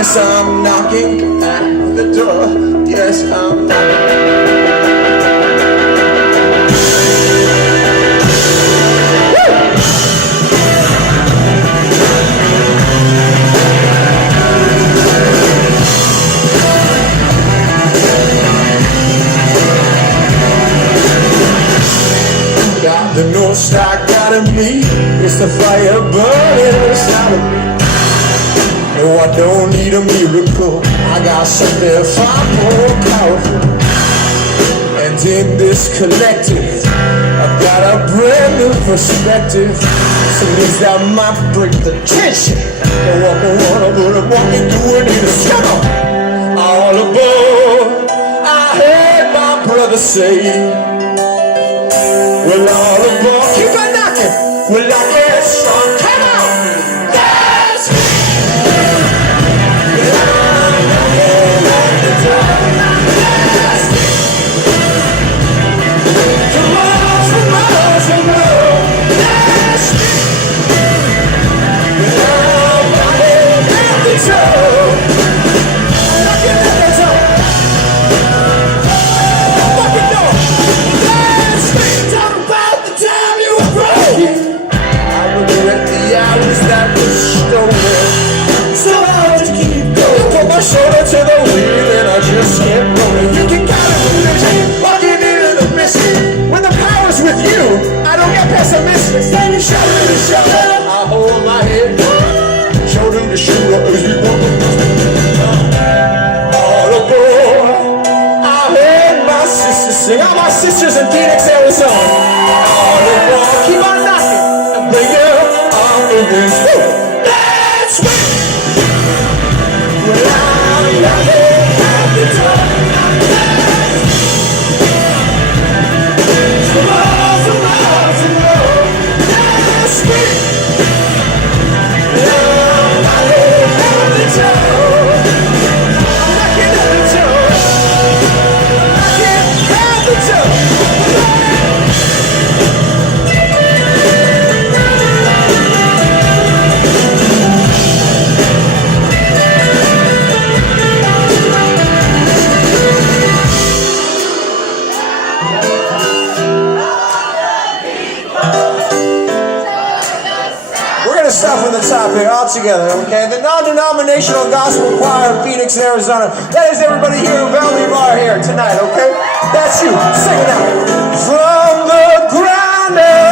Yes, I'm knocking at the door. Yes, I'm knocking. Got the North Star guiding me. It's the fire burning inside of me. No, I don't need a miracle. I got something far more powerful. And in this collective, I've got a brand new perspective. Some things that might break the tension. I walk a water, but I'm walking through it in a struggle. All aboard, I heard my brother say. Well, all aboard, keep on knocking. Well, I get strong. Come on, dance. Well, I'm knocking at the door. Dance. Tomorrow, dance. Well, I'm knocking at the door. Knocking at the door. Fucking door. Dance. Talk about the time you were broken. I regret the hours that were stolen. So hard to keep going. Put my shoulder to the wheel and I just kept rolling. You can count it from the team, walking into the mission. When the power's with you, I don't get pessimistic. Standing shoulder to shoulder, I hold my head, shoulder to shoulder as we walk. All aboard, I heard my sisters sing. All my sisters in Phoenix, Arizona. All aboard, keep on knocking and bring your arms. That's right. Well, I'm knocking at the door. Tomorrow, that's right. Well, I'm knocking at the door. I'm knocking at the door. Knocking at the door. Start from the top here, all together, okay? The non-denominational gospel choir of Phoenix, Arizona. That is everybody here in Valley Bar here tonight, okay? That's you. Sing it out. From the ground up.